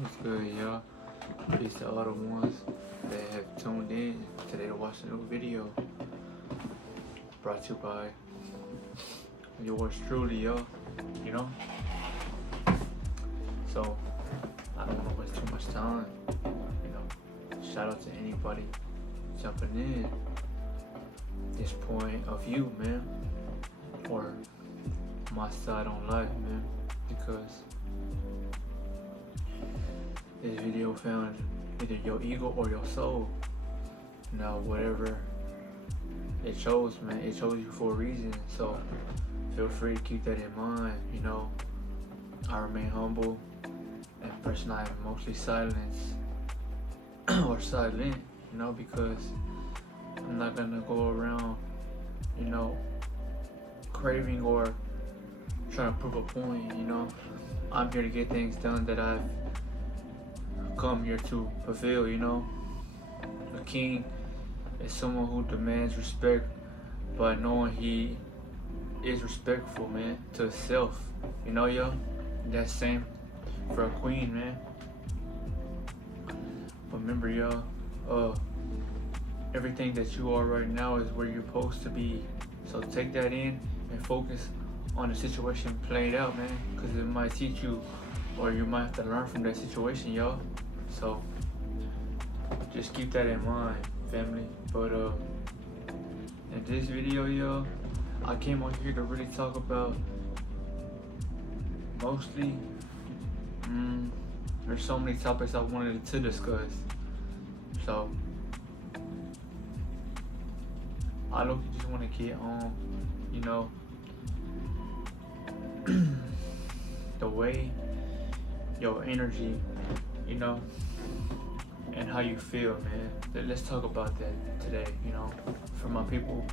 What's good, y'all? Peace to all the ones that have tuned in today to watch the new video. Brought to you by yours truly, y'all. You know? So, I don't want to waste too much time. Shout out to anybody jumping in this point of view, man. Or my side on life, man. Because this video found either your ego or your soul. Now, whatever it chose, man, it chose you for a reason. So, feel free to keep that in mind. I remain humble and person I am mostly silent or silent, because I'm not gonna go around, craving or trying to prove a point. I'm here to get things done that I've come here to fulfill. A king is someone who demands respect by knowing he is respectful, man, to himself. Yo, that's same for a queen, man. Remember, y'all, everything that you are right now is where you're supposed to be. So take that in and focus on the situation played out, man, because it might teach you, or you might have to learn from that situation, y'all. So just keep that in mind, family. But in this video, y'all, I came on here to really talk about mostly there's so many topics I wanted to discuss. So I just want to get on, the way your energy, and how you feel, man. Let's talk about that today, for my people,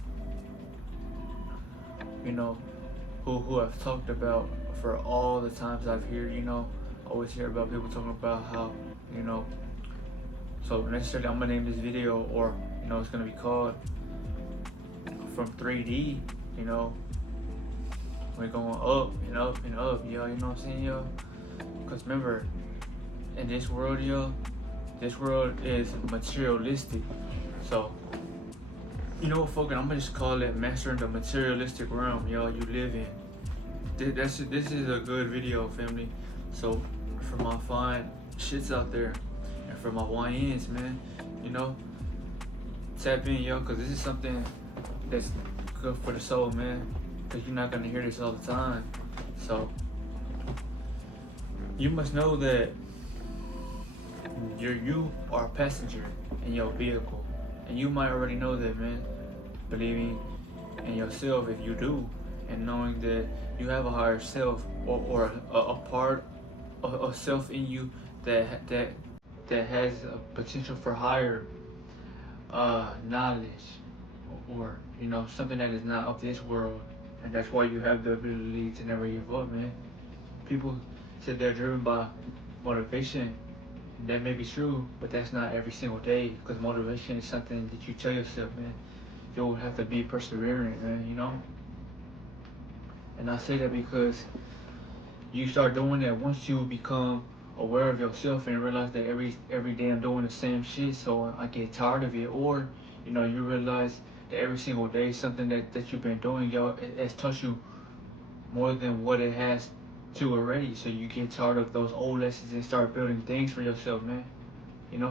who I've talked about for all the times I've heard, always hear about people talking about how, so necessarily I'm gonna name this video, or, it's gonna be called From 3D, we're going up and up and up, yo, you know what I'm saying, yo? Because remember, in this world, yo, this world is materialistic. So, fucking, I'm gonna just call it mastering the materialistic realm, yo, you live in. This is a good video, family. So, for my fine shits out there, and for my YNs, man, tap in, yo, because this is something that's good for the soul, man, because you're not gonna hear this all the time. So, you must know that you are a passenger in your vehicle, and you might already know that, man. Believing in yourself, if you do, and knowing that you have a higher self, or a part of self in you that has a potential for higher knowledge, or something that is not of this world, and that's why you have the ability to never give up, man. People say they're driven by motivation. That may be true, but that's not every single day, because motivation is something that you tell yourself, man. You'll have to be perseverant, man, And I say that because you start doing that once you become aware of yourself and realize that every day I'm doing the same shit, so I get tired of it. Or, you realize that every single day something that you've been doing, yo, it has touched you more than what it has to already. So you get tired of those old lessons and start building things for yourself, man.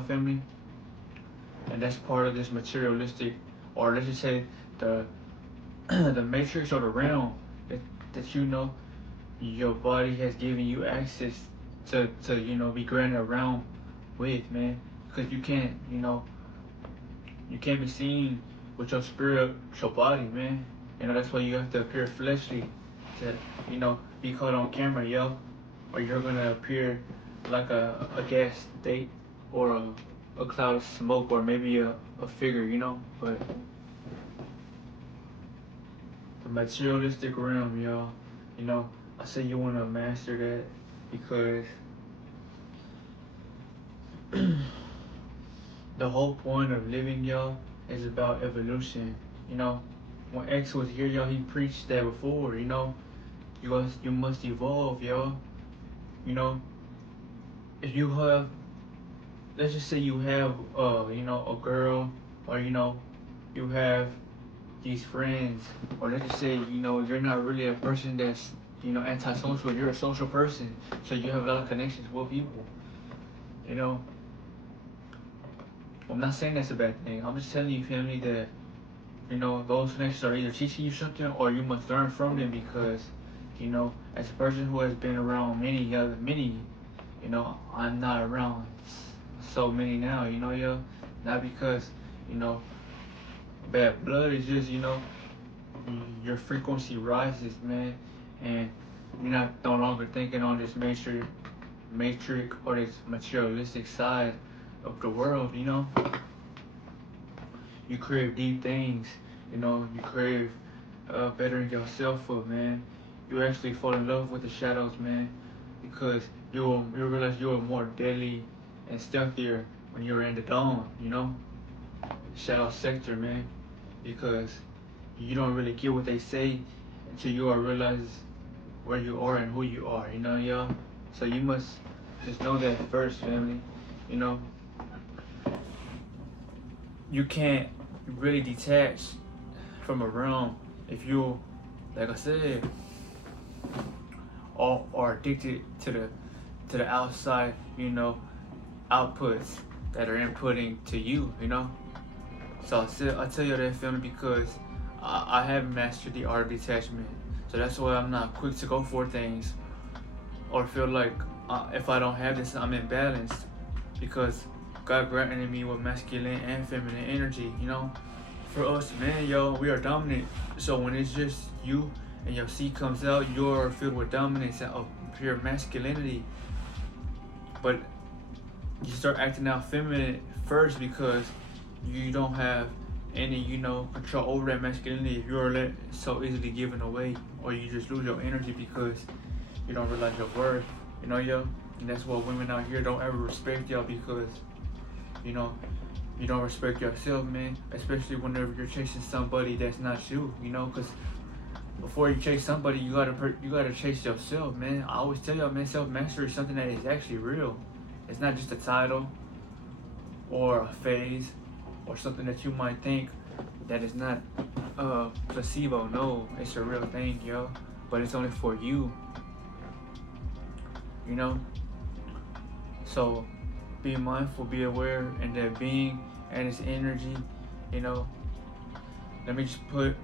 Family? And that's part of this materialistic, or let's just say the the matrix or the realm that your body has given you access to be granted around with, man. Because you can't be seen with your spiritual body, man. That's why you have to appear fleshly to be caught on camera, yo, or you're gonna appear like a gas state, or a cloud of smoke, or maybe a figure, but the materialistic realm, y'all, I say you want to master that, because the whole point of living, y'all, is about evolution. When X was here, y'all, he preached that before. You must evolve, y'all. You know, if you have, let's just say you have, a girl, or you have these friends, or let's just say, you're not really a person that's, antisocial. You're a social person, so you have a lot of connections with people. You know, I'm not saying that's a bad thing. I'm just telling you, family, that those connections are either teaching you something or you must learn from them because, as a person who has been around many, I'm not around so many now. Yo, not because, you know, bad blood. It's just, your frequency rises, man, and you're not no longer thinking on this matrix or this materialistic side of the world. You crave deep things. You crave bettering yourself up, man. You actually fall in love with the shadows, man, because you realize you're more deadly and stealthier when you're in the dawn. Shadow sector, man, because you don't really get what they say until you realize where you are and who you are. Yo. So you must just know that first, family. You know, you can't really detach from a realm if you, like I said, are addicted to the outside, outputs that are inputting to you. So I tell you that, family, because I haven't mastered the art of detachment. So that's why I'm not quick to go for things or feel like if I don't have this, I'm imbalanced because God granted me with masculine and feminine energy. For us, man, yo, we are dominant. So when it's just you and your seed comes out, you're filled with dominance of pure masculinity. But you start acting out feminine first because you don't have any, control over that masculinity if you're let so easily given away, or you just lose your energy because you don't realize your worth. Yo, and that's why women out here don't ever respect y'all because, you know, you don't respect yourself, man. Especially whenever you're chasing somebody that's not you, because before you chase somebody, you gotta chase yourself, man. I always tell y'all, man, self mastery is something that is actually real. It's not just a title or a phase or something that you might think that is not placebo. No, it's a real thing, yo. But it's only for you. So be mindful, be aware, and that being and its energy, you know. Let me put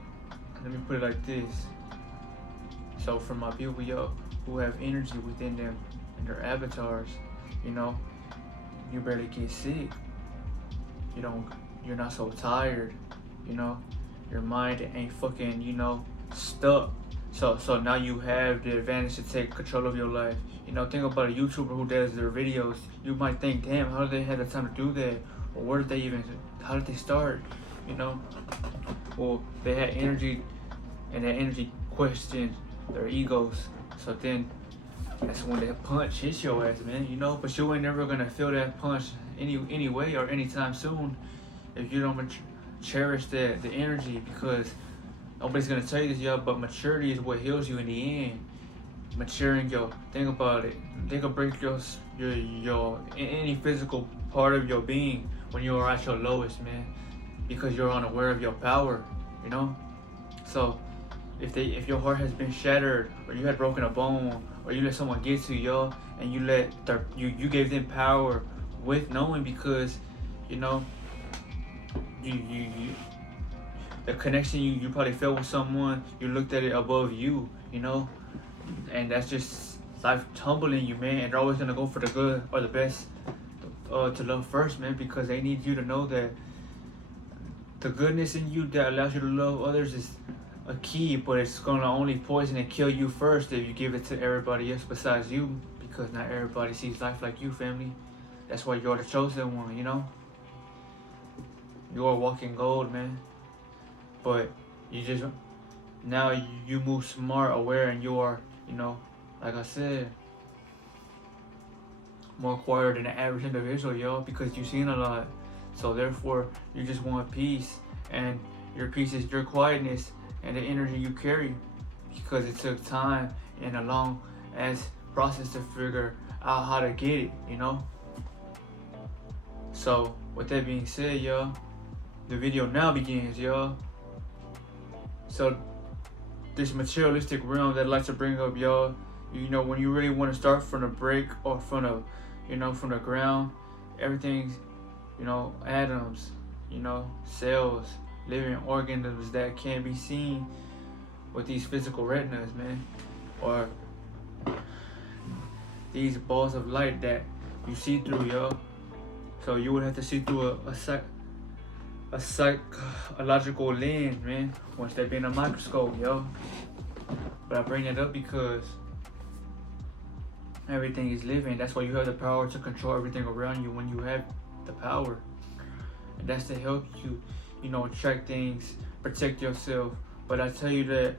it like this. So for my people, yo, who have energy within them and their avatars, you barely get sick. You're not so tired, your mind ain't fucking, stuck. So now you have the advantage to take control of your life. Think about a YouTuber who does their videos. You might think, damn, how did they have the time to do that? Or how did they start? Well, they had energy, and that energy questioned their egos. So then that's when that punch hits your ass, man, but you ain't never gonna feel that punch anyway or anytime soon if you don't cherish the energy, because nobody's gonna tell you this, y'all, but maturity is what heals you in the end. Maturing, think about it. They could break your any physical part of your being when you're at your lowest, man, because you're unaware of your power, So if your heart has been shattered, or you had broken a bone, or you let someone get to you, and you gave them power with knowing, because you the connection you probably felt with someone, you looked at it above you, and that's just life tumbling you, man. And they're always gonna go for the good or the best to love first, man, because they need you to know that the goodness in you that allows you to love others is a key, but it's gonna only poison and kill you first if you give it to everybody else besides you, because not everybody sees life like you, family. That's why you're the chosen one, You're walking gold, man. But now you move smart, aware, and you are, like I said, more quiet than the average individual, yo, because you've seen a lot. So therefore, you just want peace, and your peace is your quietness and the energy you carry, because it took time and a long as process to figure out how to get it, you know. So with that being said, y'all, the video now begins, y'all. So this materialistic realm that I like to bring up, y'all, you know, when you really want to start from the break or from the, you know, from the ground, everything's, you know, atoms, you know, cells, living organisms that can be seen with these physical retinas, man, or these balls of light that you see through, y'all. So you would have to see through a psychological lens, man, once they be in a microscope, yo. But I bring it up because everything is living. That's why you have the power to control everything around you when you have the power. And that's to help you, you know, track things, protect yourself. But I tell you that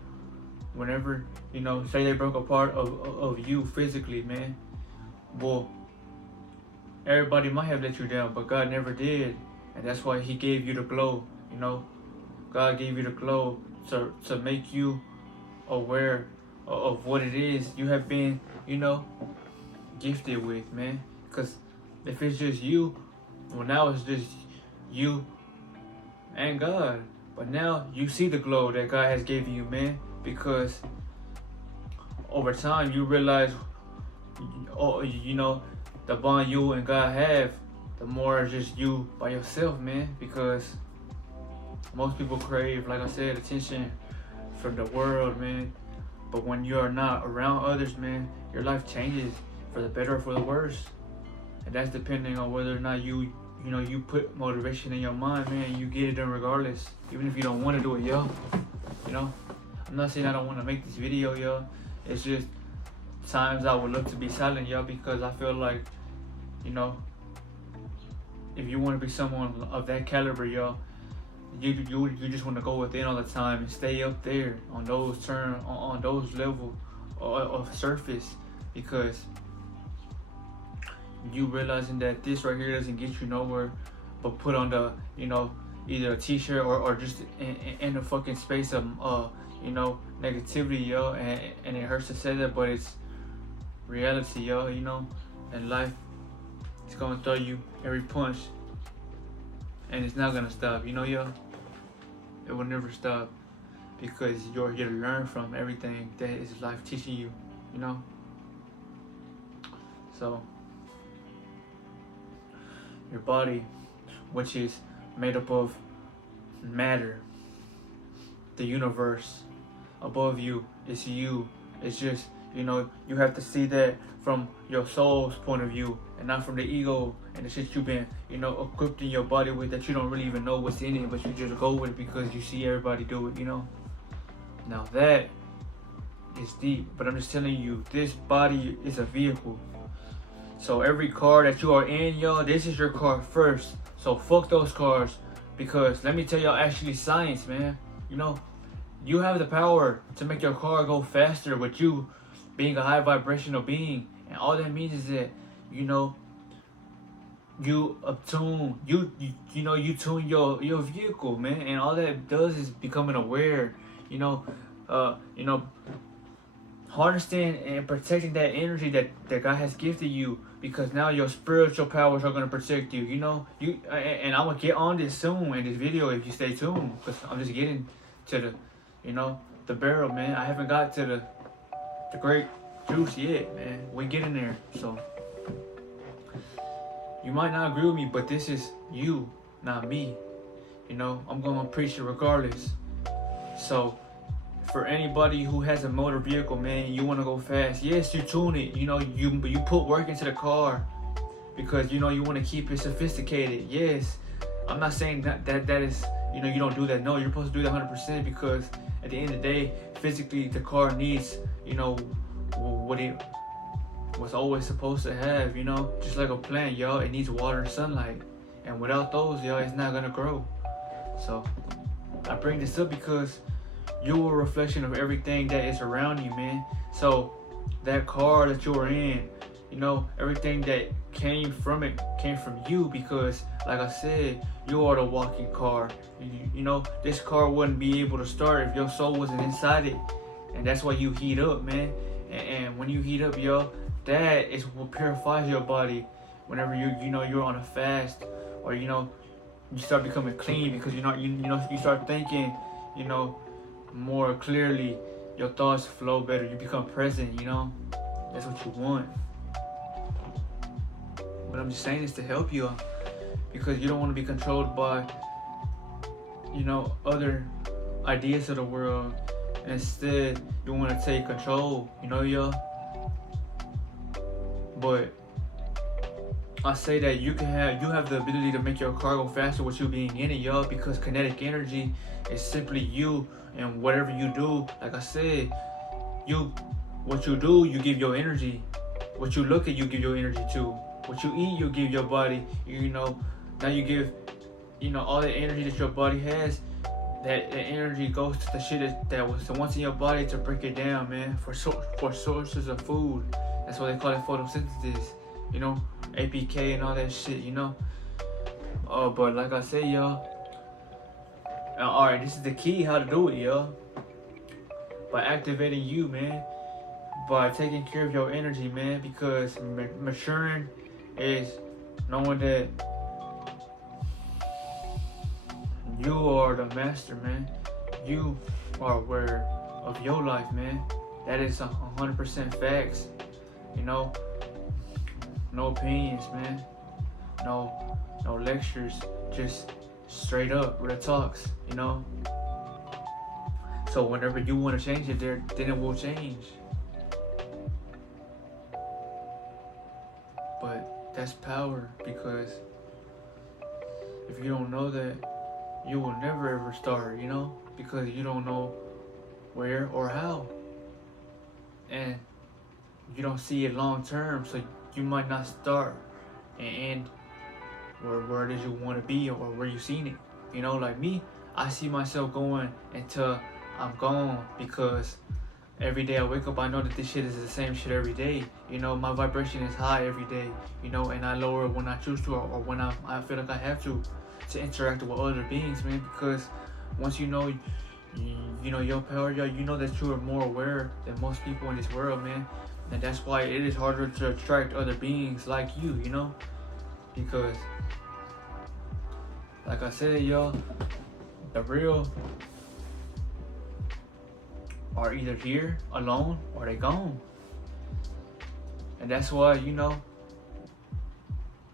whenever, you know, say they broke a part of you physically, man, well, everybody might have let you down, but God never did. And that's why he gave you the glow, you know. God gave you the glow to make you aware of what it is you have been, you know, gifted with, man. Because if it's just you, well, now it's just you and God. But now you see the glow that God has given you, man. Because over time you realize, oh, you know, the bond you and God have, the more it's just you by yourself, man. Because most people crave, like I said, attention from the world, man. But when you are not around others, man, your life changes for the better or for the worse. And that's depending on whether or not you know, you put motivation in your mind, man. You get it done regardless, even if you don't want to do it, yo. You know, I'm not saying I don't want to make this video, yo. It's just times I would love to be silent, yo, because I feel like, you know, if you want to be someone of that caliber, yo, you just want to go within all the time and stay up there on those on those level of surface, because you realizing that this right here doesn't get you nowhere, but put on the, you know, either a t-shirt or just in the fucking space of you know, negativity, yo, and it hurts to say that, but it's reality, yo, you know. And life is gonna throw you every punch, and it's not gonna stop, you know, yo. It will never stop, because you're here to learn from everything that is life teaching you, you know. So your body, which is made up of matter, the universe above you, is you. It's just, you know, you have to see that from your soul's point of view, and not from the ego and the shit you've been, you know, equipped in your body with, that you don't really even know what's in it, but you just go with it because you see everybody do it, you know. Now that is deep, but I'm just telling you, this body is a vehicle. So every car that you are in, yo, this is your car first. So fuck those cars, because let me tell y'all, actually science, man. You know, you have the power to make your car go faster with you being a high vibrational being. And all that means is that, you know, you attune, you know, you tune your vehicle, man. And all that does is becoming aware, you know, harnessing and protecting that energy that God has gifted you, because now your spiritual powers are going to protect you, you know. And I'm going to get on this soon in this video if you stay tuned, because I'm just getting to the, you know, the barrel, man. I haven't got to the grape juice yet, man. We getting there. So you might not agree with me, but this is you, not me. You know, I'm going to preach it regardless. So for anybody who has a motor vehicle, man, you want to go fast, yes, you tune it, you know, you put work into the car, because, you know, you want to keep it sophisticated. Yes, I'm not saying that is, you know, you don't do that. No, you're supposed to do that 100%, because at the end of the day, physically, the car needs, you know, what it was always supposed to have, you know. Just like a plant, y'all, it needs water and sunlight, and without those, y'all, it's not gonna grow. So I bring this up because you're a reflection of everything that is around you, man. So that car that you're in, you know, everything that came from it came from you, because like I said, you are the walking car. You know, this car wouldn't be able to start if your soul wasn't inside it. And that's why you heat up, man. And when you heat up, yo, that is what purifies your body. Whenever you're on a fast, or you start becoming clean, because you start thinking, you know, more clearly. Your thoughts flow better. You become present. That's what you want. But I'm just saying this to help you, because you don't want to be controlled by other ideas of the world. Instead, you want to take control. Y'all. But I say that you have the ability to make your car go faster with you being in it, y'all, because kinetic energy is simply you, and whatever you do, like I said, what you do, you give your energy. What you look at, you give your energy to. What you eat, you give your body. Now you give, all the energy that your body has. That energy goes to the shit that was once in your body to break it down, man. For sources of food. That's why they call it photosynthesis. APK and all that shit. But like I say, y'all. Alright, this is the key how to do it, y'all. By activating you, man. By taking care of your energy, man. Because maturing is knowing that you are the master, man. You are aware of your life, man. That is 100% facts. No opinions, man. No lectures. Just straight up real talks. So whenever you want to change it, then it will change. But that's power, because if you don't know that, you will never ever start, because you don't know where or how. And you don't see it long term, so you might not start and end where it is you want to be, or where you've seen it. Like me, I see myself going until I'm gone, because every day I wake up, I know that this shit is the same shit every day. My vibration is high every day, and I lower it when I choose to, or when I feel like I have to interact with other beings, man. Because once you know your power, you know that you are more aware than most people in this world, man. And that's why it is harder to attract other beings like you, because like I said, y'all, the real are either here alone or they gone. And that's why,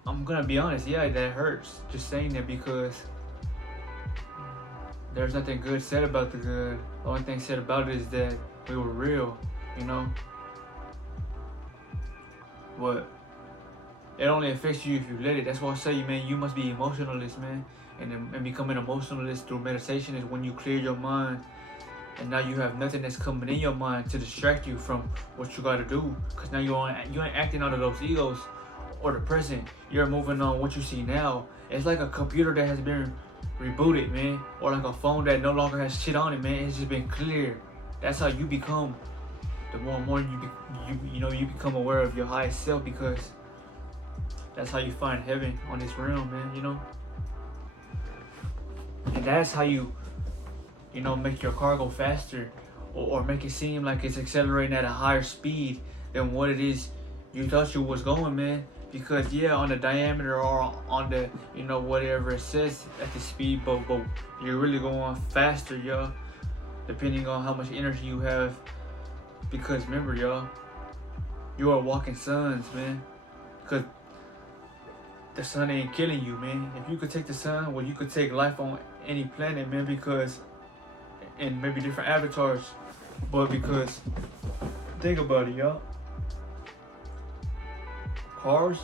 I'm gonna be honest, yeah, that hurts just saying that, because there's nothing good said about the good. The only thing said about it is that we were real, But it only affects you if you let it. That's why I say, man, you must be emotionalist, man. And becoming emotionalist through meditation is when you clear your mind, and now you have nothing that's coming in your mind to distract you from what you gotta do. Cause now you ain't acting out of those egos or the present. You're moving on what you see now. It's like a computer that has been rebooted, man, or like a phone that no longer has shit on it, man. It's just been cleared. That's how you become. The more and more you become aware of your highest self, because that's how you find heaven on this realm, man. And that's how you make your car go faster, or make it seem like it's accelerating at a higher speed than what it is you thought you was going, man. Because yeah, on the diameter or on the whatever it says at the speed, but you're really going faster, y'all, depending on how much energy you have. Because remember, y'all, you are walking suns, man. Because the sun ain't killing you, man. If you could take the sun, well, you could take life on any planet, man. Because, and maybe different avatars, but because, think about it, y'all. Cars,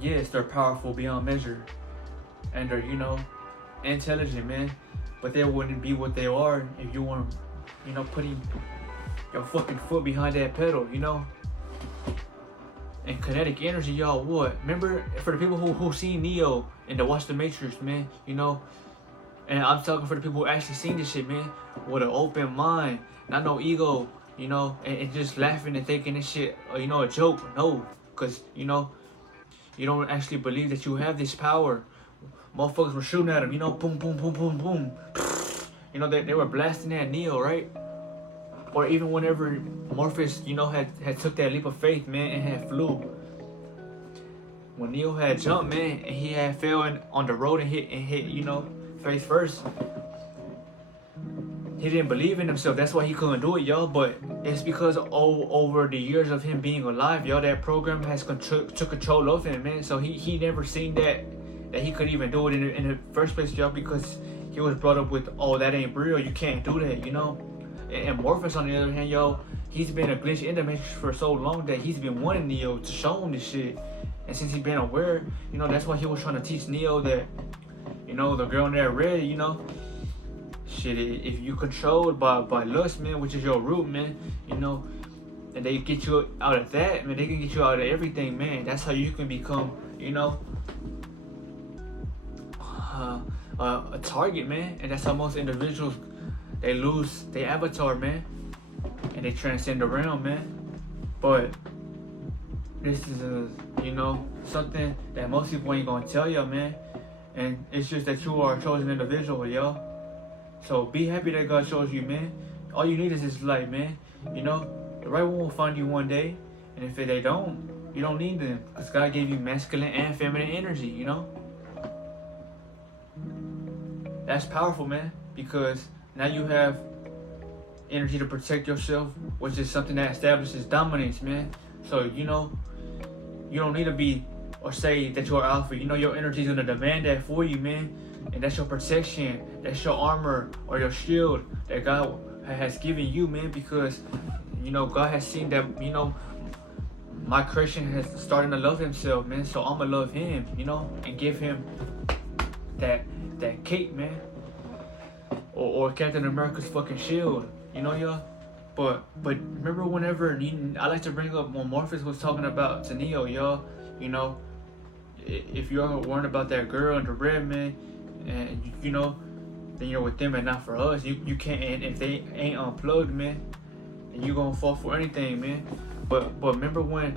yes, they're powerful beyond measure, and they're intelligent, man. But they wouldn't be what they are if you weren't putting your fucking foot behind that pedal, And kinetic energy, y'all, what? Remember, for the people who seen Neo and to watch the Matrix, man, and I'm talking for the people who actually seen this shit, man, with an open mind, not no ego, and just laughing and thinking this shit, a joke. No, because, you don't actually believe that you have this power. Motherfuckers were shooting at him, boom, boom, boom, boom, boom. They were blasting at Neo, right? or even whenever Morpheus, had took that leap of faith, man, and had flew. When Neo had jumped, man, and he had fell on the road and hit, face first. He didn't believe in himself. That's why he couldn't do it, y'all. But it's because over the years of him being alive, y'all, that program has took control of him, man. So he never seen that he could even do it in the first place, y'all, because he was brought up with, oh, that ain't real. You can't do that, And Morpheus, on the other hand, yo, he's been a glitch in the matrix for so long that he's been wanting Neo to show him this shit. And since he's been aware, that's why he was trying to teach Neo that, the girl in that red, shit, if you controlled by lust, man, which is your root, man, and they get you out of that, man, they can get you out of everything, man. That's how you can become, a target, man. And that's how most individuals, they lose their avatar, man, and they transcend the realm, man. But this is something that most people ain't gonna tell you, man. And it's just that you are a chosen individual, yo. So be happy that God shows you, man. All you need is this light, man. The right one will find you one day. And if they don't, you don't need them. Because God gave you masculine and feminine energy, That's powerful, man. Because now you have energy to protect yourself, which is something that establishes dominance, man. So, you don't need to be or say that you're alpha. Your energy is going to demand that for you, man. And that's your protection, that's your armor or your shield that God has given you, man, because, God has seen that, my creation has started to love himself, man. So I'm going to love him, and give him that cape, man. Or Captain America's fucking shield, y'all. But remember whenever, I like to bring up when Morpheus was talking about to Neo, y'all, if you're worried about that girl in the red, man, and then you're with them and not for us. You can't, and if they ain't unplugged, man, and you gonna fall for anything, man. But remember when,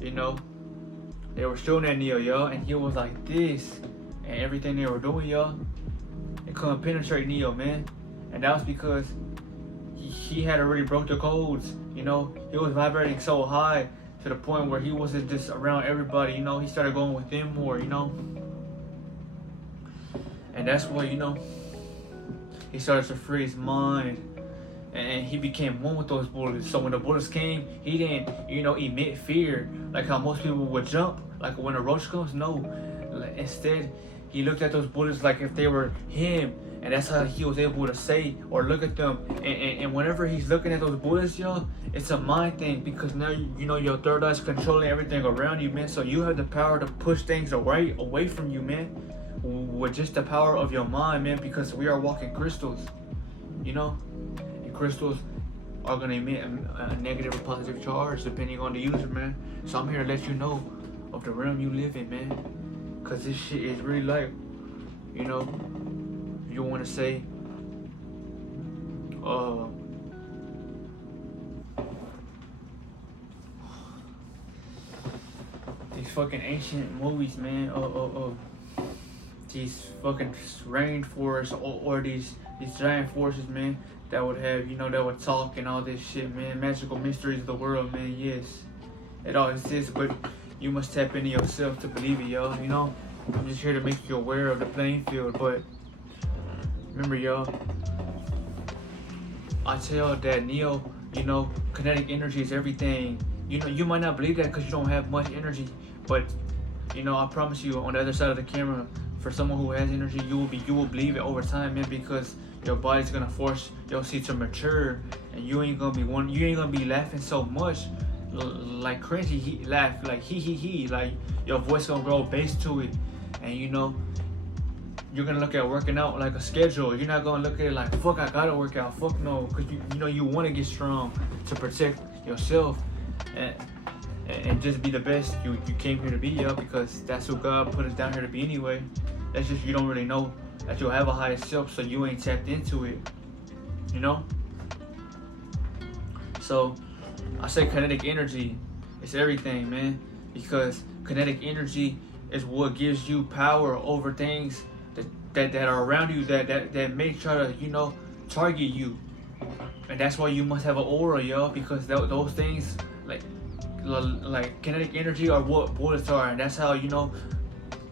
they were shooting at Neo, y'all, and he was like this, and everything they were doing, y'all, it couldn't penetrate Neo, man, and that was because he had already broke the codes, he was vibrating so high to the point where he wasn't just around everybody, he started going with them more, And that's why, he started to free his mind. And he became one with those bullets. So when the bullets came, he didn't, emit fear. Like how most people would jump. Like when a roach comes, no. Instead, he looked at those bullets like if they were him. And that's how he was able to say or look at them. And whenever he's looking at those bullets, y'all, it's a mind thing. Because now, your third eye's controlling everything around you, man. So you have the power to push things away from you, man. With just the power of your mind, man, because we are walking crystals, and crystals are gonna emit a negative or positive charge depending on the user, man. So I'm here to let you know of the realm you live in, man, because this shit is really like, you want to say, these fucking ancient movies, man, these fucking rainforests or these giant forests, man, that would have, that would talk and all this shit, man. Magical mysteries of the world, man. Yes, it all exists, but you must tap into yourself to believe it, y'all. I'm just here to make you aware of the playing field. But remember, y'all, I tell that Neo, kinetic energy is everything. You might not believe that because you don't have much energy, but I promise you, on the other side of the camera, for someone who has energy, you will believe it over time, man, because your body's gonna force your seed to mature, and you ain't gonna be laughing so much like cringy laugh, like he, like your voice gonna grow bass to it, and you're gonna look at working out like a schedule. You're not gonna look at it like, fuck, I gotta work out, fuck no, because you want to get strong to protect yourself and just be the best you came here to be, yo, because that's who God put us down here to be anyway. That's just, you don't really know that you'll have a higher self, so you ain't tapped into it, So I say kinetic energy is everything, man, because kinetic energy is what gives you power over things that are around you that may try to, target you. And that's why you must have an aura, yo, because those things, like kinetic energy, are what bullets are, and that's how, you know,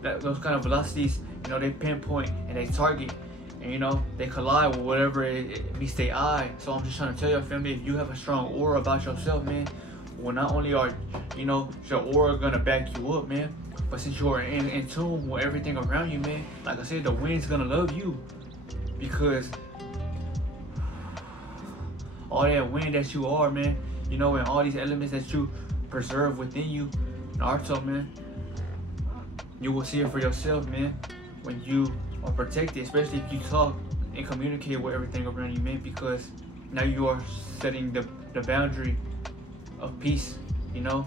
that those kind of velocities, you know, they pinpoint and they target, and, you know, they collide with whatever it meets their eye. So I'm just trying to tell your family, if you have a strong aura about yourself, man, well, not only are, you know, your aura gonna back you up, man, but since you're in tune with everything around you, man, like I said, the wind's gonna love you, because all that wind that you are, man, you know, and all these elements that you preserve within you, Naruto, man, you will see it for yourself, man, when you are protected, especially if you talk and communicate with everything around you, man, because now you are setting the boundary of peace, you know.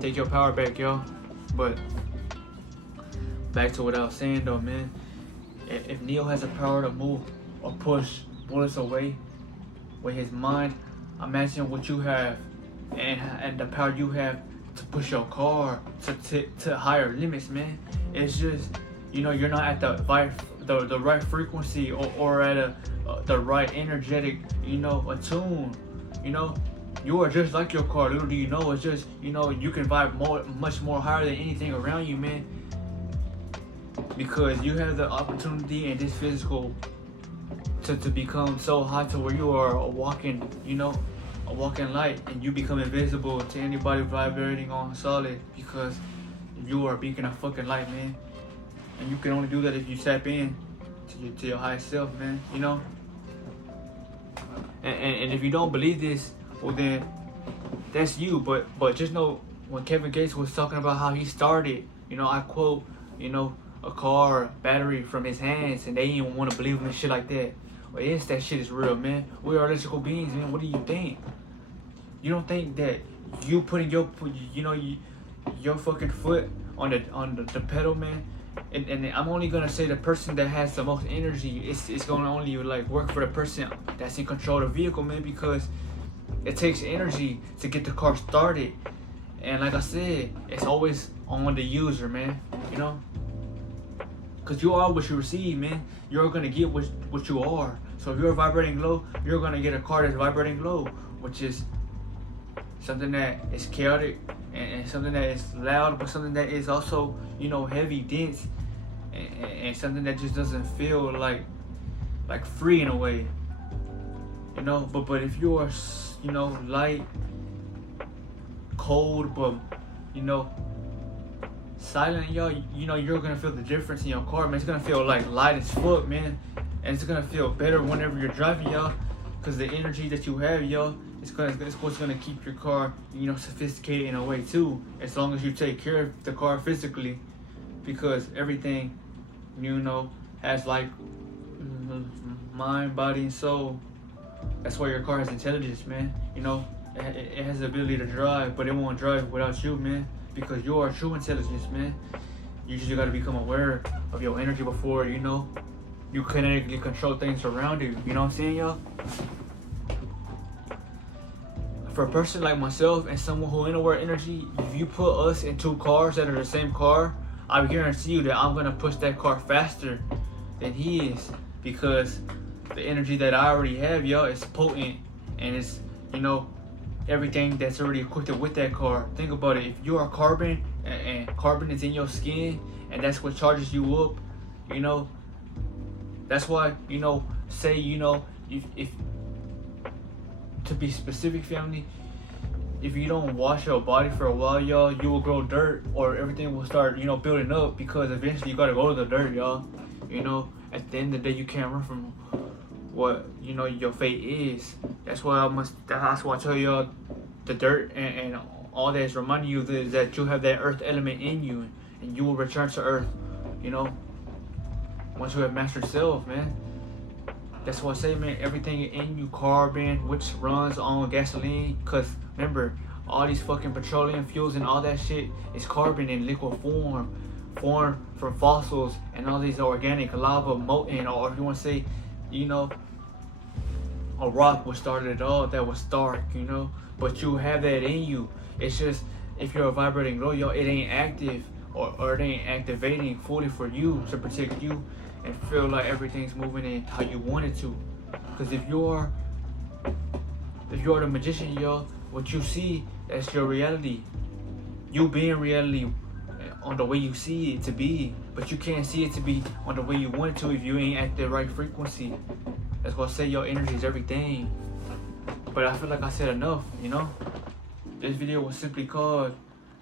Take your power back, y'all. But back to what I was saying, though, man. If Neo has the power to move or push bullets away with his mind, imagine what you have, and the power you have to push your car to higher limits, man. It's just, you know, you're not at the right frequency, or at the right energetic, you know, attune, you know. You are just like your car. Little do you know, it's just, you know, you can vibe much more higher than anything around you, man. Because you have the opportunity in this physical to become so high to where you are a walking, you know, a walking light, and you become invisible to anybody vibrating on solid, because you are a beacon of fucking light, man. And you can only do that if you tap in to your highest self, man, you know. And if you don't believe this, well, then that's you. But just know, when Kevin Gates was talking about how he started, you know, I quote, you know, a car battery from his hands, and they didn't even want to believe in shit like that. Well, yes, that shit is real, man. We are electrical beings, man. What do you think? You don't think that you putting your, you know, your fucking foot on the pedal, man? And I'm only gonna say the person that has the most energy. It's gonna only like work for the person that's in control of the vehicle, man, because it takes energy to get the car started. And like I said, it's always on the user, man, you know. Because you are what you receive, man. You're going to get what you are. So if you're vibrating low, you're going to get a car that's vibrating low, which is something that is chaotic, and something that is loud, but something that is also, you know, heavy, dense, and something that just doesn't feel like free in a way, you know. But if you are, you know, light, cold, but, you know, silent, y'all, you know, you're gonna feel the difference in your car, man. It's gonna feel like light as fuck, man, and it's gonna feel better whenever you're driving, y'all, because the energy that you have, y'all, it's what's gonna keep your car, you know, sophisticated in a way too, as long as you take care of the car physically, because everything, you know, has like mind, body, and soul. That's why your car has intelligence, man. You know, it has the ability to drive, but it won't drive without you, man. Because you are true intelligence, man. You just gotta become aware of your energy before, you know, you kinetically control things around you. You know what I'm saying, y'all? For a person like myself and someone who ain't aware of energy, if you put us in two cars that are the same car, I guarantee you that I'm gonna push that car faster than he is, because the energy that I already have, y'all, is potent, and it's, you know, everything that's already equipped with that car. Think about it. If you are carbon, and carbon is in your skin, and that's what charges you up, you know, that's why, you know, say, you know, if to be specific, family, if you don't wash your body for a while, y'all, you will grow dirt, or everything will start, you know, building up, because eventually you gotta go to the dirt, y'all. You know, at the end of the day, you can't run from what, you know, your fate is. That's why that's why I tell y'all, the dirt and all that is reminding you that you have that earth element in you, and you will return to earth, you know, once you have mastered self, man. That's why I say, man, everything in you, carbon, which runs on gasoline, because remember, all these fucking petroleum fuels and all that shit is carbon in liquid form, formed from fossils and all these organic lava, molten, or if you want to say, you know, a rock was started it all, that was stark, you know. But you have that in you. It's just, if you're vibrating low, yo, it ain't active, or it ain't activating fully for you to protect you and feel like everything's moving in how you want it to. Because if you're If you are the magician, yo, what you see, that's your reality. You being reality on the way you see it to be, but you can't see it to be on the way you want it to if you ain't at the right frequency. That's why I say your energy is everything. But I feel like I said enough, you know? This video was simply called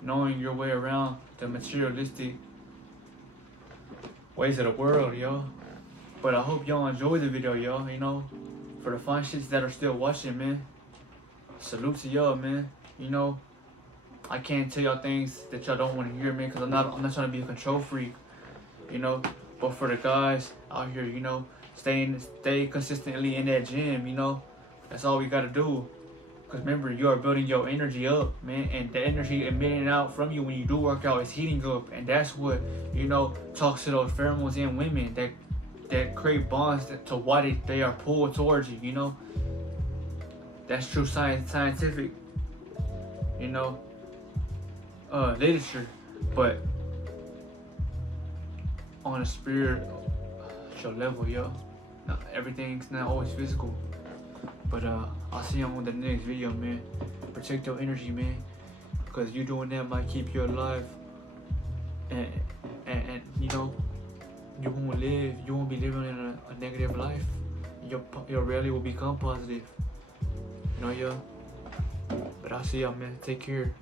Knowing Your Way Around the Materialistic Ways of the World, yo. But I hope y'all enjoyed the video, yo, you know? For the fine shits that are still watching, man. Salute to y'all, man. You know, I can't tell y'all things that y'all don't want to hear, man, because I'm not trying to be a control freak, you know. But for the guys out here, you know, stay consistently in that gym, you know. That's all we gotta do. Because remember, you are building your energy up, man, and the energy emitting out from you when you do work out is heating up, and that's what, you know, talks to those pheromones in women that create bonds to why they are pulled towards you, you know. That's true scientific, you know, literature. But on a spiritual level, yo, no, everything's not always physical. But I'll see you on the next video, man. Protect your energy, man, because you doing that might keep you alive, and you know, you won't be living in a negative life. Your reality will become positive. You know, yo. But I'll see y'all, man. Take care.